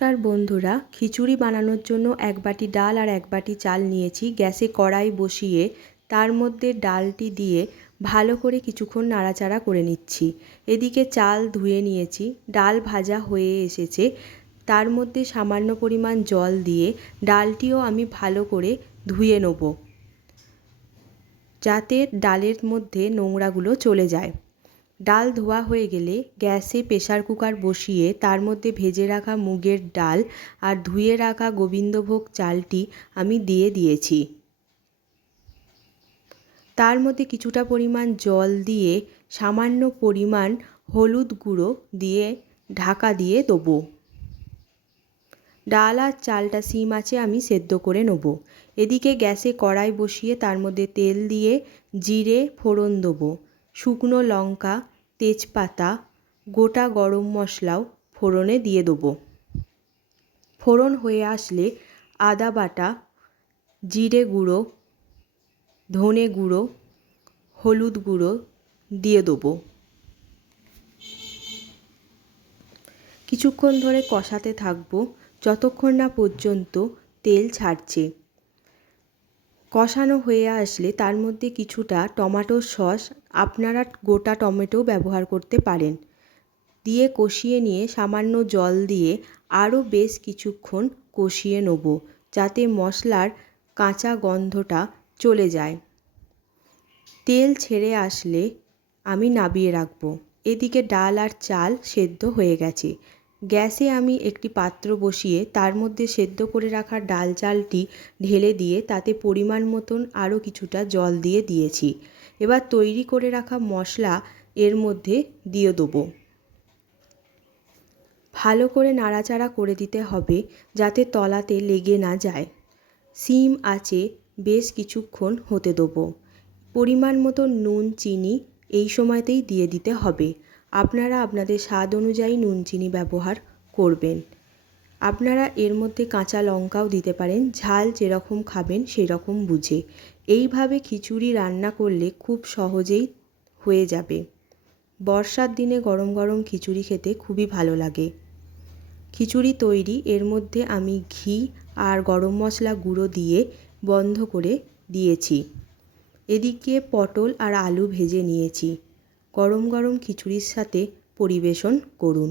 নমস্কার বন্ধুরা, খিচুড়ি বানানোর জন্য এক বাটি ডাল আর এক বাটি চাল নিয়েছি। গ্যাসে কড়াই বসিয়ে তার মধ্যে ডালটি দিয়ে ভালো করে কিছুক্ষণ নাড়াচাড়া করে নিচ্ছি। এদিকে চাল ধুয়ে নিয়েছি, ডাল ভাজা হয়ে এসেছে। তার মধ্যে সামান্য পরিমাণ জল দিয়ে ডালটিও আমি ভালো করে ধুয়ে নেব, যাতে ডালের মধ্যে নোংরাগুলো চলে যায়। ডাল ধোয়া হয়ে গেলে গ্যাসে প্রেসার কুকার বসিয়ে তার মধ্যে ভেজে রাখা মুগের ডাল আর ধুয়ে রাখা গোবিন্দভোগ চালটি আমি দিয়ে দিয়েছি। তার মধ্যে কিছুটা পরিমাণ জল দিয়ে সামান্য পরিমাণ হলুদ গুঁড়ো দিয়ে ঢাকা দিয়ে দেবো। ডাল আর চালটা সিম আঁচে আমি সেদ্ধ করে নেব। এদিকে গ্যাসে কড়াই বসিয়ে তার মধ্যে তেল দিয়ে জিরে ফোড়ন দেবো, শুকনো লঙ্কা, তেজপাতা, গোটা গরম মশলাও ফোড়নে দিয়ে দেবো। ফোড়ন হয়ে আসলে আদা বাটা, জিরে গুঁড়ো, ধনে গুঁড়ো, হলুদ গুঁড়ো দিয়ে দেবো। কিছুক্ষণ ধরে কষাতে থাকবো যতক্ষণ না পর্যন্ত তেল ছাড়ছে। কষানো হয়ে আসলে তার মধ্যে কিছুটা টমেটোর সস, আপনারা গোটা টমেটো ব্যবহার করতে পারেন, দিয়ে কষিয়ে নিয়ে সামান্য জল দিয়ে আরও বেশ কিছুক্ষণ কষিয়ে নেব, যাতে মশলার কাঁচা গন্ধটা চলে যায়। তেল ছেড়ে আসলে আমি নামিয়ে রাখবো। এদিকে ডাল আর চাল সেদ্ধ হয়ে গেছে। গ্যাসে আমি একটি পাত্র বসিয়ে তার মধ্যে সেদ্ধ করে রাখা ডাল চালটি ঢেলে দিয়ে তাতে পরিমাণ মতন আরও কিছুটা জল দিয়ে দিয়েছি। এবার তৈরি করে রাখা মশলা এর মধ্যে দিয়ে দেবো। ভালো করে নাড়াচাড়া করে দিতে হবে, যাতে তলাতে লেগে না যায়। সিম আঁচে বেশ কিছুক্ষণ হতে দেবো। পরিমাণ মতো নুন চিনি এই সময়তেই দিয়ে দিতে হবে। আপনারা আপনাদের স্বাদ অনুযায়ী নুন চিনি ব্যবহার করবেন। আপনারা এর মধ্যে কাঁচা লঙ্কাও দিতে পারেন, ঝাল যেরকম খাবেন সেই রকম বুঝে। এইভাবে খিচুড়ি রান্না করলে খুব সহজেই হয়ে যাবে। বর্ষার দিনে গরম গরম খিচুড়ি খেতে খুবই ভালো লাগে। খিচুড়ি তৈরি। এর মধ্যে আমি ঘি আর গরম মশলা গুঁড়ো দিয়ে বন্ধ করে দিয়েছি। এদিকে পটল আর আলু ভেজে নিয়েছি। গরম গরম খিচুড়ির সাথে পরিবেশন করুন।